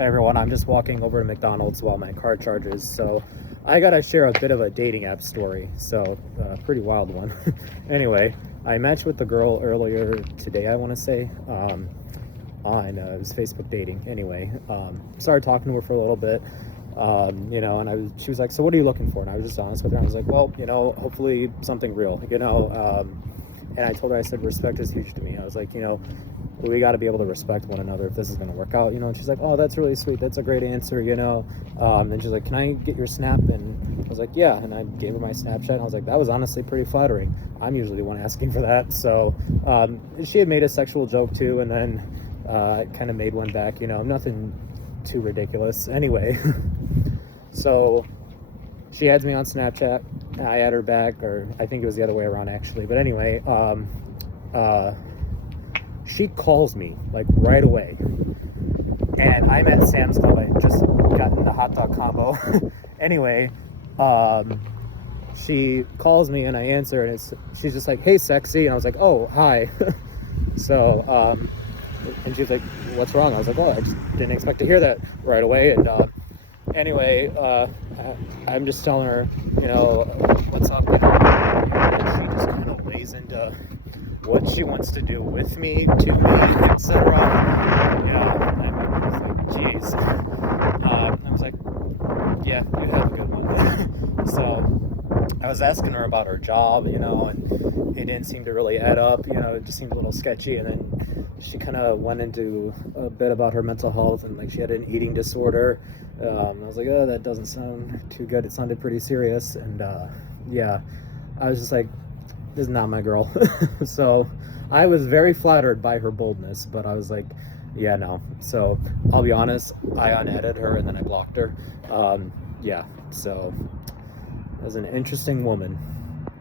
Hey everyone, I'm just walking over to McDonald's while my car charges, so I gotta share a bit of a dating app story. So, pretty wild one. Anyway, I matched with the girl earlier today, I want to say, on it was Facebook dating. Anyway, started talking to her for a little bit, and she was like, "So what are you looking for?" And I was just honest with her. I was like, "Well, hopefully something real, And I told her, I said, respect is huge to me. I was like, we got to be able to respect one another if this is going to work out, And she's like, "Oh, that's really sweet. That's a great answer. And she's like, "Can I get your Snap?" And I was like, "Yeah." And I gave her my Snapchat. And I was like, that was honestly pretty flattering. I'm usually the one asking for that. So she had made a sexual joke too. And then I kind of made one back, nothing too ridiculous. Anyway, so she adds me on Snapchat. I add her back, or I think it was the other way around actually. But anyway, she calls me like right away, and I'm at Sam's Club. I just gotten the hot dog combo. Anyway, she calls me and I answer, and she's just like, "Hey, sexy," and I was like, "Oh, hi." So, and she's like, "What's wrong?" I was like, "Well, I just didn't expect to hear that right away." And anyway, I'm just telling her, what's up, and she just kind of lays into what she wants to do with me, to me, etc. I was like, geez. I was like, yeah, you have a good one. So I was asking her about her job, and it didn't seem to really add up. It just seemed a little sketchy. And then she kind of went into a bit about her mental health, and like she had an eating disorder. I was like, oh, that doesn't sound too good. It sounded pretty serious. And yeah, I was just like, this is not my girl. So I was very flattered by her boldness, but I was like, yeah, no. So I'll be honest, I unadded her and then I blocked her. Yeah, so it was an interesting woman.